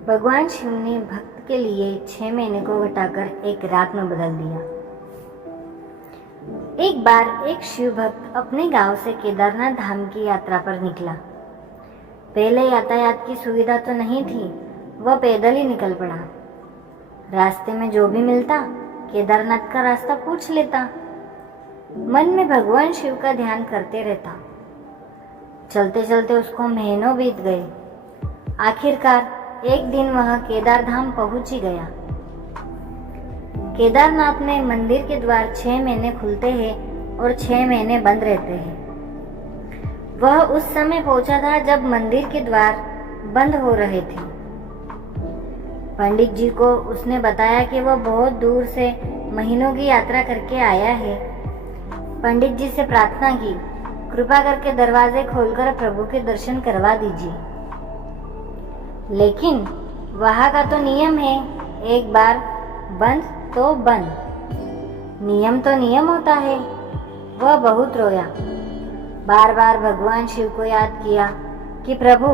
भगवान शिव ने भक्त के लिए 6 महीने को घटाकर एक रात में बदल दिया। एक बार एक शिव भक्त अपने गांव से केदारनाथ धाम की यात्रा पर निकला। पहले यातायात की सुविधा तो नहीं थी, वह पैदल ही निकल पड़ा। रास्ते में जो भी मिलता केदारनाथ का रास्ता पूछ लेता। मन में भगवान शिव का ध्यान करते रहता। चलते चलते उसको महीनों बीत गए। आखिरकार एक दिन वह केदार धाम पहुंच ही गया। केदारनाथ में मंदिर के द्वार 6 महीने खुलते हैं और 6 महीने बंद रहते हैं। वह उस समय पहुंचा था जब मंदिर के द्वार बंद हो रहे थे। पंडित जी को उसने बताया कि वह बहुत दूर से महीनों की यात्रा करके आया है। पंडित जी से प्रार्थना की, कृपा करके दरवाजे खोलकर प्रभु के दर्शन करवा दीजिए। लेकिन वहाँ का तो नियम है, एक बार बंद तो बंद। नियम तो नियम होता है। वह बहुत रोया। बार बार भगवान शिव को याद किया कि प्रभु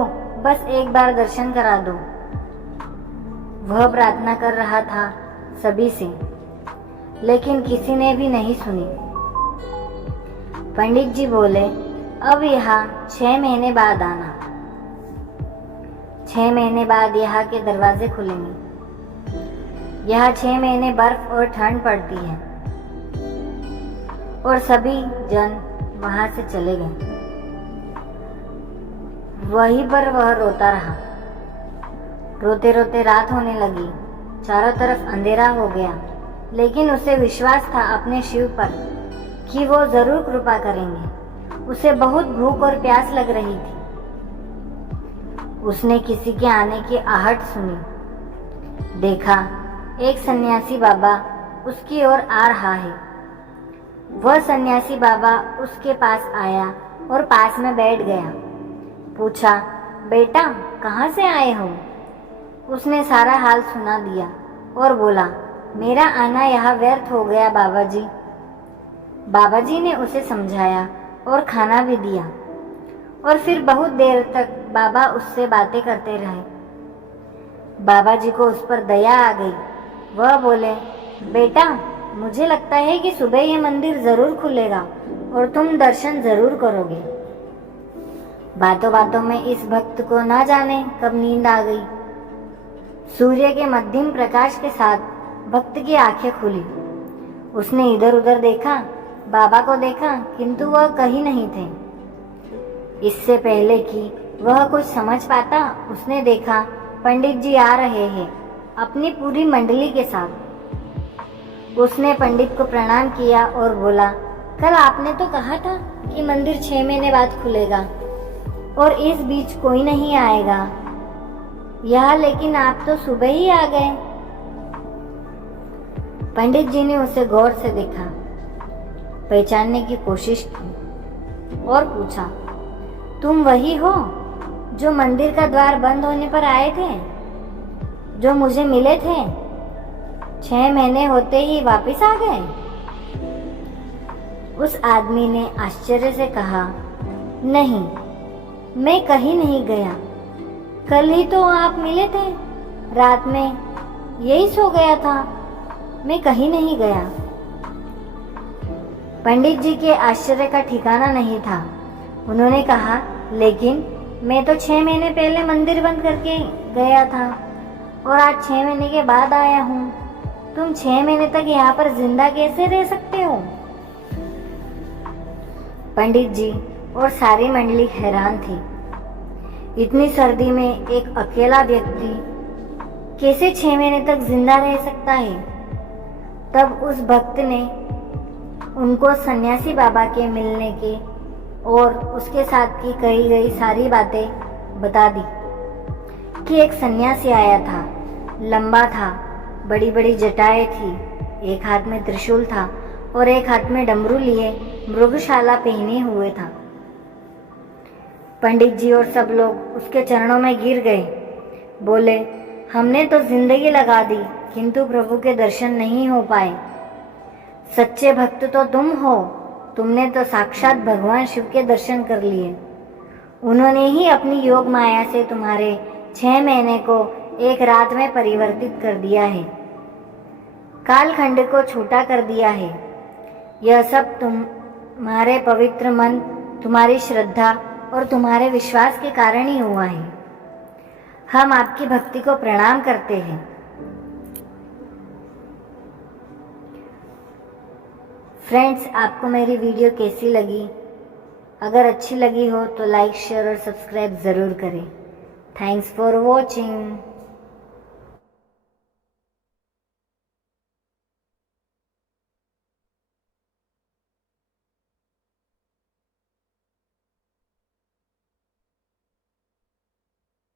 बस एक बार दर्शन करा दो। वह प्रार्थना कर रहा था सभी से, लेकिन किसी ने भी नहीं सुनी। पंडित जी बोले, अब यहाँ 6 महीने बाद आना। 6 महीने बाद यहाँ के दरवाजे खुलेंगे। यहाँ 6 महीने बर्फ और ठंड पड़ती है। और सभी जन वहां से चले गए। वहीं पर वह रोता रहा। रोते रोते रात होने लगी। चारों तरफ अंधेरा हो गया, लेकिन उसे विश्वास था अपने शिव पर कि वो जरूर कृपा करेंगे। उसे बहुत भूख और प्यास लग रही थी। उसने किसी के आने की आहट सुनी। देखा एक सन्यासी बाबा उसकी ओर आ रहा है। वह सन्यासी बाबा उसके पास आया और पास में बैठ गया। पूछा, बेटा कहाँ से आए हो? उसने सारा हाल सुना दिया और बोला, मेरा आना यहाँ व्यर्थ हो गया बाबा जी। बाबा जी ने उसे समझाया और खाना भी दिया। और फिर बहुत देर तक बाबा उससे बातें करते रहे। बाबा जी को उस पर दया आ गई। वह बोले, बेटा मुझे लगता है कि सुबह ये मंदिर जरूर खुलेगा और तुम दर्शन जरूर करोगे। बातों बातों में इस भक्त को ना जाने कब नींद आ गई। सूर्य के मध्यम प्रकाश के साथ भक्त की आंखें खुली। उसने इधर उधर देखा, बाबा को देखा, किंतु वह कहीं नहीं थे। इससे पहले कि वह कुछ समझ पाता, उसने देखा पंडित जी आ रहे हैं अपनी पूरी मंडली के साथ। उसने पंडित को प्रणाम किया और बोला, कल आपने तो कहा था कि मंदिर 6 महीने बाद खुलेगा और इस बीच कोई नहीं आएगा यहाँ, लेकिन आप तो सुबह ही आ गए। पंडित जी ने उसे गौर से देखा, पहचानने की कोशिश की और पूछा, तुम वही हो जो मंदिर का द्वार बंद होने पर आए थे, जो मुझे मिले थे? 6 महीने होते ही वापस आ गए? उस आदमी ने आश्चर्य से कहा, नहीं, मैं कहीं नहीं गया। कल ही तो आप मिले थे, रात में यही सो गया था, मैं कहीं नहीं गया। पंडित जी के आश्चर्य का ठिकाना नहीं था। उन्होंने कहा, लेकिन मैं तो 6 महीने पहले मंदिर बंद करके गया था और आज 6 महीने के बाद आया हूँ। तुम 6 महीने तक यहाँ पर जिंदा कैसे रह सकते हो? पंडित जी और सारी मंडली हैरान थी। इतनी सर्दी में एक अकेला व्यक्ति कैसे 6 महीने तक जिंदा रह सकता है? तब उस भक्त ने उनको सन्यासी बाबा के मिलने के और उसके साथ की कही गई सारी बातें बता दी कि एक सन्यासी आया था, लंबा था, बड़ी बड़ी जटाएं थी, एक हाथ में त्रिशूल था और एक हाथ में डमरू लिए मृगशाला पहने हुए था। पंडित जी और सब लोग उसके चरणों में गिर गए। बोले, हमने तो जिंदगी लगा दी, किंतु प्रभु के दर्शन नहीं हो पाए। सच्चे भक्त तो तुम हो, तुमने तो साक्षात भगवान शिव के दर्शन कर लिए। उन्होंने ही अपनी योग माया से तुम्हारे 6 महीने को एक रात में परिवर्तित कर दिया है, कालखंड को छोटा कर दिया है। यह सब तुम्हारे पवित्र मन, तुम्हारी श्रद्धा और तुम्हारे विश्वास के कारण ही हुआ है। हम आपकी भक्ति को प्रणाम करते हैं। फ्रेंड्स, आपको मेरी वीडियो कैसी लगी? अगर अच्छी लगी हो तो लाइक, शेयर और सब्सक्राइब ज़रूर करें। Thanks for watching.